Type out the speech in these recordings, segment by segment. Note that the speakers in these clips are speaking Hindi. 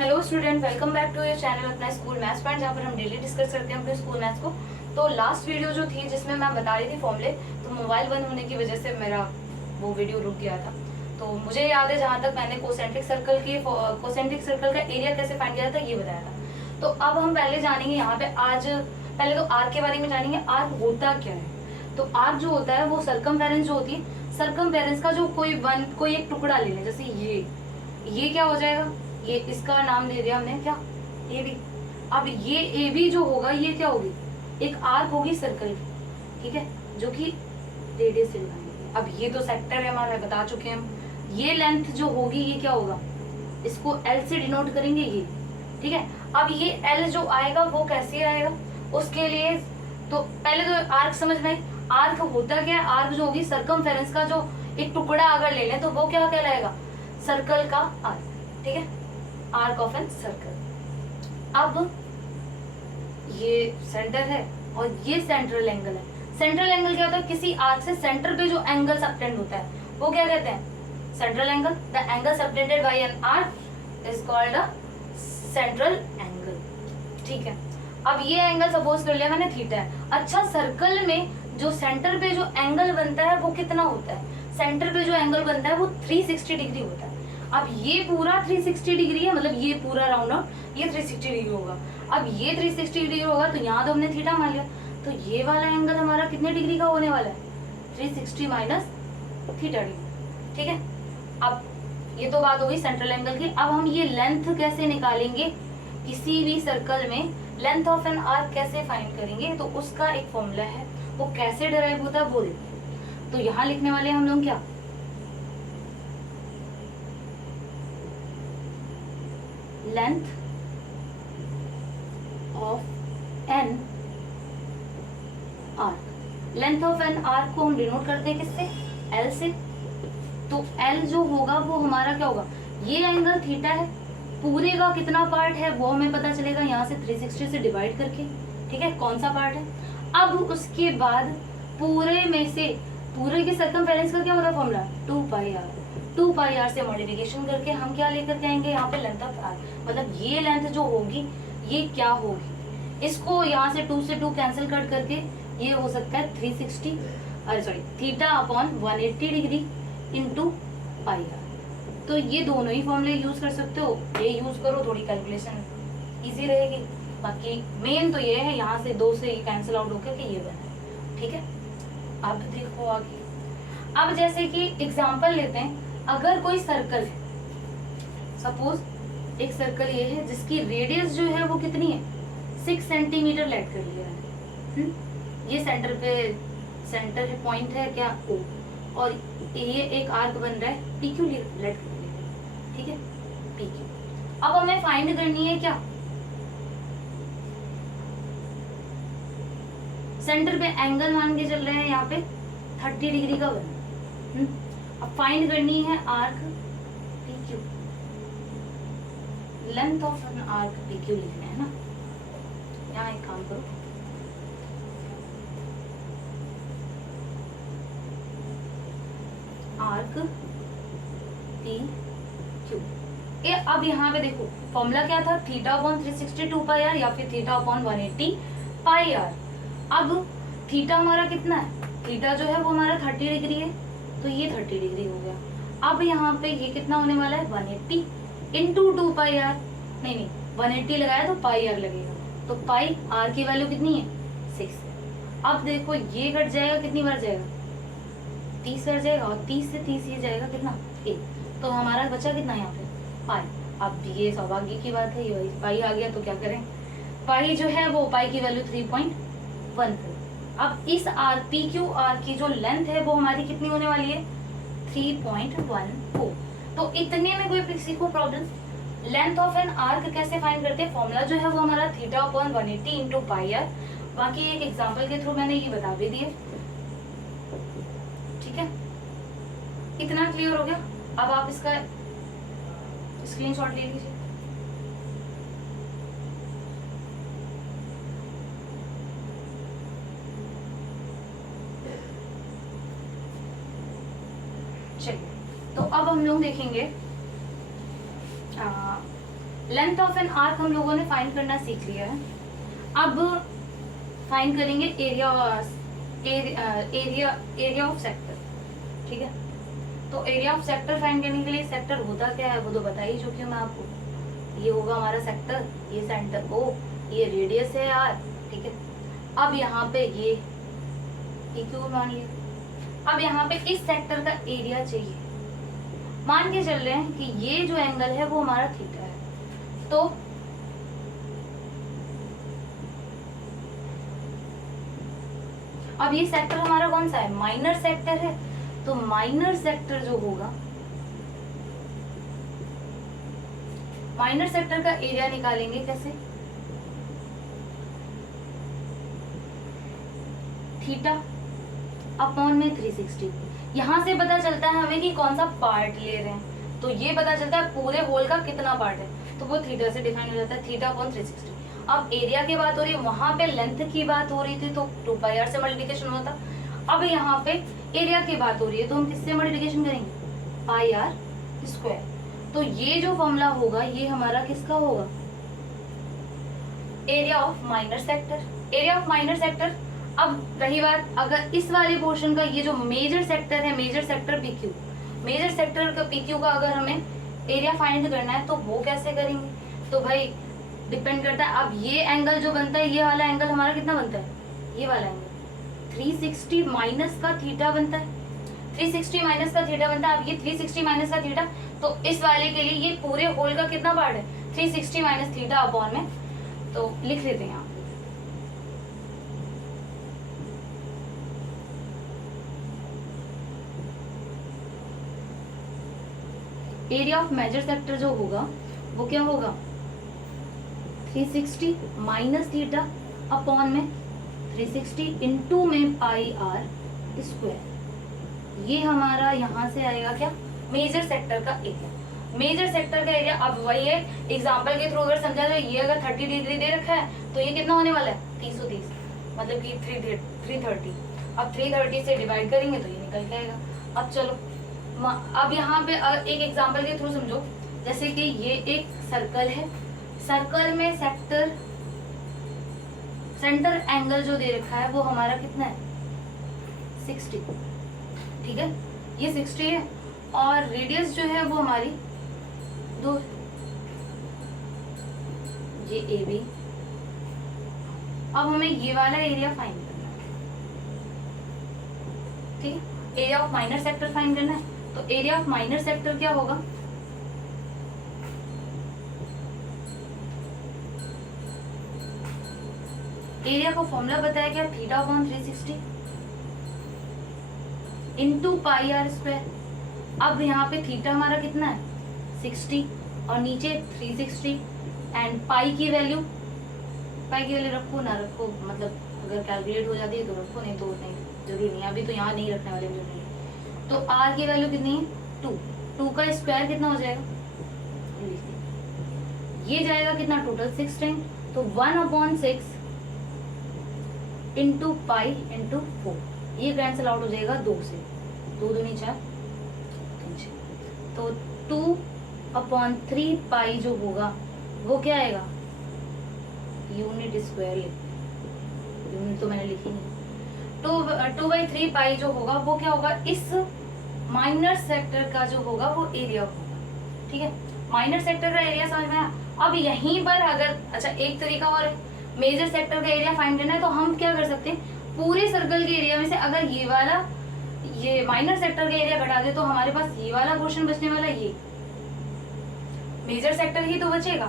Hello student, welcome back to your channel अपना स्कूल मैथ्स पॉइंट, जहाँ पर हम डेली डिस्कस करते हैं अपने स्कूल मैथ्स को। तो लास्ट वीडियो जो थी जिसमें मैं बता रही थी फॉर्मूले, तो मोबाइल बंद होने की वजह से मेरा वो वीडियो रुक गया था। तो मुझे याद है जहाँ तक मैंने कोसेंट्रिक सर्कल का एरिया कैसे फाइंड किया था ये बताया था। तो अब हम पहले जानेंगे यहाँ पे आज पहले तो आर्क के बारे में जानेंगे। आर्क होता क्या है? तो आर्क जो होता है वो सर्कमफेरेंस जो होती है, सर्कमफेरेंस का जो कोई एक टुकड़ा ले लें, जैसे ये क्या हो जाएगा, ये इसका नाम दे दिया हमने क्या, ए बी। अब ये ए बी जो होगा ये क्या होगी, एक आर्क होगी सर्कल की, ठीक है, जो कि रेडियस से दिखाएंगे। अब ये तो सेक्टर है हमारा, बता चुके हैं हम। ये लेंथ जो होगी ये क्या होगा, इसको एल से डिनोट करेंगे ये, ठीक है। अब ये एल जो आएगा वो कैसे आएगा, उसके लिए तो पहले तो आर्क समझना है। आर्क होता क्या है, आर्क जो होगी सर्कमफेरेंस का जो एक टुकड़ा अगर ले लें तो वो क्या कहलाएगा, सर्कल का आर्क, ठीक है, आर्क ऑफ एन सर्कल। अब ये सेंटर है और ये सेंट्रल एंगल है। सेंट्रल एंगल क्या होता है, किसी आर्क से सेंटर पे जो एंगल सबटेंड होता है वो क्या कहते हैं, central angle. The angle subtended bye an arc is called a central angle, ठीक है। अब ये एंगल सपोज कर लिया मैंने थीटा है। अच्छा, सर्कल में जो सेंटर पे जो एंगल बनता है वो कितना होता है, सेंटर पे जो एंगल बनता है वो 360 डिग्री होता है। अब ये पूरा 360 डिग्री है, मतलब ये पूरा राउंड आउट ये 360 डिग्री होगा। अब ये 360 डिग्री होगा तो यहाँ तो हमने थीटा मान लिया, तो ये वाला एंगल हमारा कितने डिग्री का होने वाला है, 360 माइनस थीटा डिग्री, ठीक है। अब ये तो बात होगी सेंट्रल एंगल की। अब हम ये लेंथ कैसे निकालेंगे, किसी भी सर्कल में लेंथ ऑफ एन आर्क कैसे फाइंड करेंगे, तो उसका एक फॉर्मूला है, वो कैसे डिराइव होता है वो देखिए। तो यहाँ लिखने वाले हम लोग क्या, length of an arc. Length of an arc को हम डिनोट करते हैं किससे, एल से। तो एल जो होगा वो हमारा क्या होगा, ये एंगल थीटा है, पूरे का कितना पार्ट है वो हमें पता चलेगा यहाँ से 360 से डिवाइड करके, ठीक है, कौन सा पार्ट है। अब उसके बाद पूरे में से पूरे की सर्कमफेरेंस का क्या होता है formula, 2 pi R. 2 pi R से मल्टीप्लिकेशन करके हम क्या लेकर के आएंगे यहाँ पे लेंथ ऑफ आर, मतलब ये लेंथ जो होगी ये क्या होगी, इसको यहाँ से 2 से 2 कैंसिल कट करके ये हो सकता है 360 अरे sorry theta upon 180 degree into pi R. तो ये दोनों ही फॉर्मूले यूज कर सकते हो, ये यूज करो, थोड़ी कैलकुलेशन इजी रहेगी। बाकी मेन तो ये है, यहाँ से 2 से कैंसिल आउट होकर के ये बना है, ठीक है। अब देखो आगे, अब जैसे कि एग्जांपल लेते हैं, अगर कोई सर्कल है, सपोज एक सर्कल ये है जिसकी रेडियस जो है वो कितनी है, 6 सेंटीमीटर लेट कर लिया है। ये सेंटर है, पॉइंट है क्या ओ, और ये एक आर्क बन रहा है पीक्यू लेट कर लिया, ठीक है, पीक्यू। अब हमें फाइंड करनी है क्या, सेंटर पे एंगल मान के चल रहे हैं यहाँ पे 30 डिग्री का बना। अब फाइंड करनी है arc PQ, length of an arc PQ लिखना है ना। यहाँ एक काम करो, आर्क पी क्यू। ये अब यहाँ पे देखो फॉर्मूला क्या था, थीटा अपॉन 360 2 पाई आर या फिर थीटा अपॉन 180 पाई आर। अब थीटा हमारा कितना है, थीटा जो है वो हमारा 30 डिग्री है, तो ये 30 डिग्री हो गया। अब यहाँ पे ये कितना होने वाला है, 180 इंटू 2 पाई आर, नहीं 180 लगाया तो पाई आर लगेगा, तो पाई आर की वैल्यू कितनी है, 6। अब देखो ये कट जाएगा, कितनी बार जाएगा, 30 बार जाएगा, और 30 से 30 ये जाएगा कितना, 1, तो हमारा बचा कितना यहाँ पे, पाई। अब ये सौभाग्य की बात है, ये पाई आ गया तो क्या करें, पाई जो है वो पाई की वैल्यू 3.14। अब इस आर पी क्यू आर की जो लेंथ है वो हमारी कितनी होने वाली है, 3.14। तो इतने में कोई किसी को problem, length of an arc कैसे फाइंड करते हैं, फॉर्मूला जो है वो हमारा theta upon 180 into pi R. बाकी एक एग्जांपल के थ्रू मैंने ये बता भी दिए, ठीक है, इतना क्लियर हो गया। अब आप इसका स्क्रीनशॉट ले लीजिए। चलिए, तो अब हम लोग देखेंगे लेंथ ऑफ एन आर्क हम लोगों ने फाइंड करना सीख लिया है। अब फाइंड करेंगे एरिया ऑफ सेक्टर। ठीक है, तो एरिया ऑफ सेक्टर फाइंड करने के लिए सेक्टर होता क्या है वो तो बता ही चुकी हूँ मैं आपको। ये होगा हमारा सेक्टर, ये सेंटर ओ, ये रेडियस है आर। ठीक है, अब यहाँ पे ये क्यू मान लिया। अब यहाँ पे इस सेक्टर का एरिया चाहिए। मान के चल रहे हैं कि ये जो एंगल है वो हमारा थीटा है, तो अब ये सेक्टर हमारा कौन सा है, माइनर सेक्टर है। तो माइनर सेक्टर जो होगा, माइनर सेक्टर का एरिया निकालेंगे कैसे, थीटा अपॉन में 360। यहां से पता चलता है हमें कि कौन सा पार्ट ले रहे हैं, तो ये पता चलता है पूरे होल का कितना पार्ट है, तो वो थीटा से डिफाइन हो जाता है, थीटा अपॉन 360। अब एरिया की बात हो रही है, वहां पे लेंथ की बात हो रही थी तो 2πr से मल्टीप्लिकेशन होता। अब यहाँ पे एरिया की बात हो रही है तो हम किससे मल्टीप्लिकेशन करेंगे, πr²। तो ये जो फॉर्मूला होगा ये हमारा किसका होगा, area of minor sector. Area of minor sector. अब रही बात अगर इस वाले पोर्शन का, ये जो मेजर सेक्टर है, major sector PQ, major sector का PQ का अगर हमें एरिया फाइंड करना है तो वो कैसे करेंगे, तो भाई डिपेंड करता है। अब ये एंगल जो बनता है, ये वाला एंगल हमारा कितना बनता है, ये वाला एंगल 360 माइनस का थीटा बनता है, 360 माइनस का थीटा बनता है। अब ये 360 माइनस का थीटा, तो इस वाले के लिए ये पूरे होल का कितना पार्ट है, 360 माइनस थीटा अपॉन में, तो लिख लेते हैं यहाँ। एरिया ऑफ मेजर सेक्टर जो होगा वो क्या होगा, 360 माइनस थीटा अपॉन में 360 इंटू में πr²। ये हमारा यहाँ से आएगा क्या, मेजर सेक्टर का एरिया। मेजर सेक्टर का एरिया अब वही है, एग्जांपल के थ्रू अगर समझा जाए, ये अगर 30 डिग्री दे रखा है तो ये कितना होने वाला है 330, मतलब कि 330। अब 330 से डिवाइड करेंगे तो ये निकल जाएगा। अब चलो अब यहाँ पे एक एग्जांपल के थ्रू समझो, जैसे कि ये एक सर्कल है, सर्कल में सेंटर एंगल जो दे रखा है वो हमारा कितना है 60। ठीक है, ये 60 है और रेडियस जो है वो हमारी 2, ये AB। अब हमें ये वाला एरिया फाइंड करना है। ठीक है, area of minor sector find करना है, तो एरिया ऑफ माइनर सेक्टर क्या होगा, एरिया का फॉर्मूला बताया क्या, थीटा अपॉन 360 इंटू πr²। अब यहाँ पे थीटा हमारा कितना है 60 और नीचे 360 एंड पाई की वैल्यू रखो ना रखो, मतलब अगर कैलकुलेट हो जाती है तो रखो, नहीं तो नहीं, जरूरी नहीं, अभी तो यहाँ नहीं रखने वाले जरूरी नहीं। तो r की वैल्यू कितनी है 2 का स्क्वायर कितना हो जाएगा, ये जाएगा कितना टोटल 6 टाइम, तो 1/6 इंटू पाई इंटू 4, ये कैंसिल आउट हो जाएगा 2 से, 2 दूनी 4, 3 तो 2/3 पाई जो होगा वो क्या आएगा, यूनिट स्क्वायर, यूनिट तो मैंने लिखी नहीं, 2/3 पाई जो होगा वो क्या होगा, इस माइनर सेक्टर का जो होगा वो एरिया होगा। ठीक है, माइनर सेक्टर का एरिया समझ में आया। अब यहीं पर अगर अच्छा एक तरीका और मेजर सेक्टर का एरिया फाइंड करना है तो हम क्या कर सकते हैं, पूरे सर्कल के एरिया में से अगर ये वाला, ये माइनर सेक्टर का एरिया घटा दे तो हमारे पास ये वाला पोर्शन बचने वाला, ये मेजर सेक्टर ही तो बचेगा।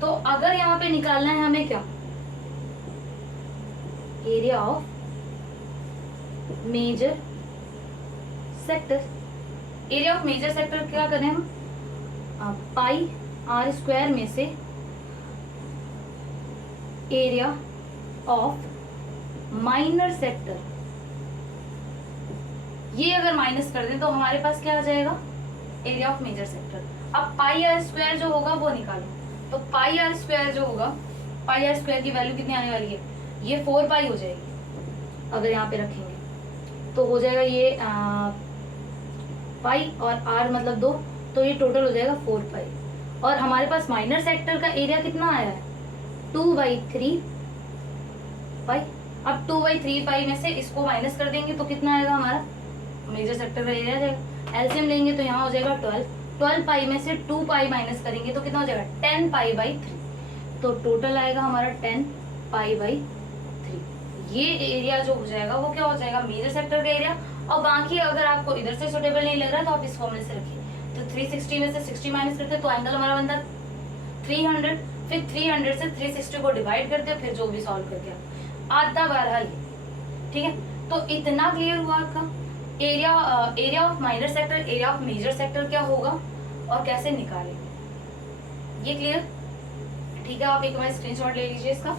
तो अगर यहाँ पे निकालना है हमें क्या, area of major sector. Area of major sector क्या करें हम, πr² में से एरिया ऑफ माइनर सेक्टर, ये अगर माइनस कर दें तो हमारे पास क्या आ जाएगा, एरिया ऑफ मेजर सेक्टर। अब πr² जो होगा वो निकालो, तो πr² जो होगा, πr² की वैल्यू कितनी आने वाली है, ये 4π हो जाएगी। अगर यहाँ पे रखेंगे तो हो जाएगा ये पाई और r मतलब 2, तो ये टोटल हो जाएगा 4π। और हमारे पास माइनर सेक्टर का एरिया कितना आया है 2/3 पाई। अब 2/3 पाई में से इसको माइनस कर देंगे तो कितना आएगा हमारा मेजर सेक्टर का एरिया जाएगा। एलसीएम लेंगे तो यहाँ हो जाएगा 12 पाई में से 2 पाई माइनस करेंगे तो कितना हो जाएगा 10 पाई/3। तो टोटल आएगा हमारा 10 पाई/3। ये एरिया जो हो जाएगा वो क्या हो जाएगा मेजर सेक्टर का एरिया। और बाकी अगर आपको इधर से सुटेबल नहीं लग रहा तो आप इस फॉर्मूले से रखिए। तो 360 में से 60 माइनस करते तो एंगल हमारा बनता 300। फिर 300 से 360 को डिवाइड करते फिर जो भी सॉल्व करके आधा बार हल। ठीक है, तो इतना क्लियर हुआ आपका area of minor sector, area of major sector क्या होगा और कैसे निकालेंगे, ये क्लियर। ठीक है, आप एक बार स्क्रीनशॉट ले लीजिए इसका।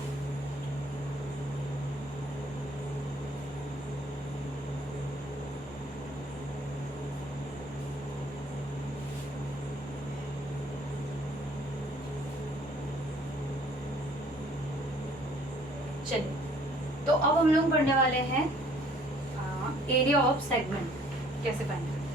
चलिए, तो अब हम लोग पढ़ने वाले हैं एरिया ऑफ सेगमेंट कैसे फाइंड करते हैं।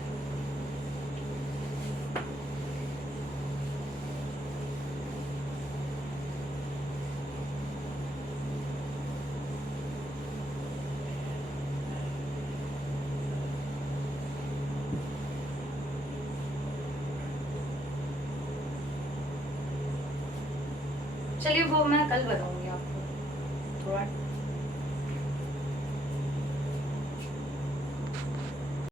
चलिए वो मैं कल बताऊंगी आपको, थोड़ा